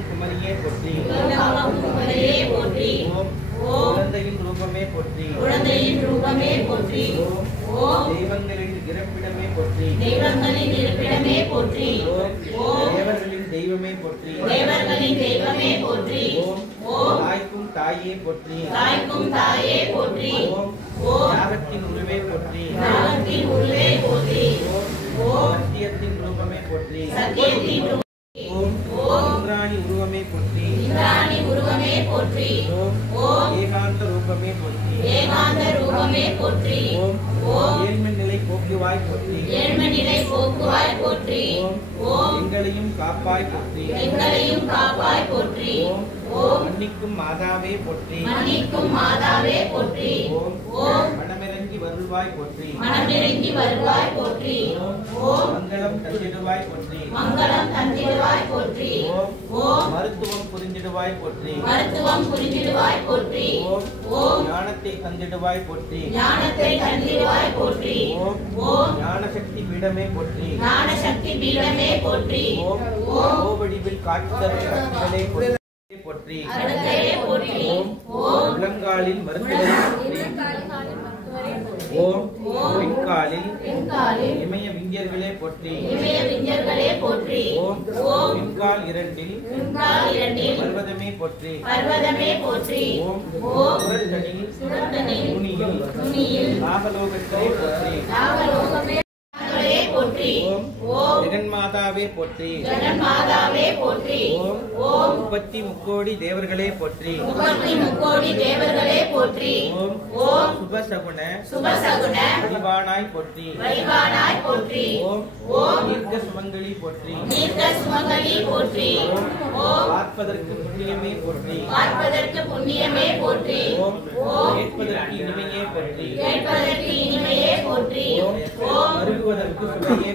உலகாளும் குமரியே போற்றி. ஓம் குழந்தையின் ரூபமே போற்றி. ஓம் தெய்வங்களின் இருப்பிடமே போற்றி. ஓம் தேவர்களின் தெய்வமே போற்றி. ஓம் தாய்க்கும் தாயே போற்றி. ஓம் யாகத்தின் உருவே போற்றி. ஓம் சத்தியத்தின் ரூபமே போற்றி. ஓம் இந்திராணி உருவமே போற்றி. ஓம் ஏகாந்த ரூபமே போற்றி. ஓம் ஏழ்மை நிலை போக்குவாய் போற்றி. ஓம் எங்களையும் காப்பாய் போற்றி. ஓம் மன்னிக்கும் மாதாவே போற்றி. ஓம் மனமிறங்கி வருவாய் போற்றி. ஓம் மங்களம் தந்திடுவாய் போற்றி. ஓம் மருத்துவம் புரிந்திடுவாய் போற்றி. ஓம் ஞானத்தை தந்திடுவாய் போற்றி. ஓம் ஞான சக்தி பீடமே போற்றி. ஓம் ஓவடிவில் காட்சி போற்றி. ஓம் முழங்காலில் மருத்துவரை ஓம் பின்காலில் இமய விஞ்ஞர்களே போற்றி. ஓம் பின்கால் இரண்டில் பர்வதமே போற்றி. ஓம் சுரத்தனில் நுனியில் நாகலோகத்திலே போற்றி. ஓம் ஜெகன்மாதாவே போற்றி. ஓம் 33 தேவர்களே போற்றி. ஓம் சுபசகுண வழிபானாய் போற்றி. ஓம் தீர்க்க சுமங்கலி போற்றி. ஓம் பார்ப்பதற்கு புண்ணியமே போற்றி. ஓம் கேட்பதற்கு இனிமையே போற்றி. ஓம் வருகுவதற்கு சுவையே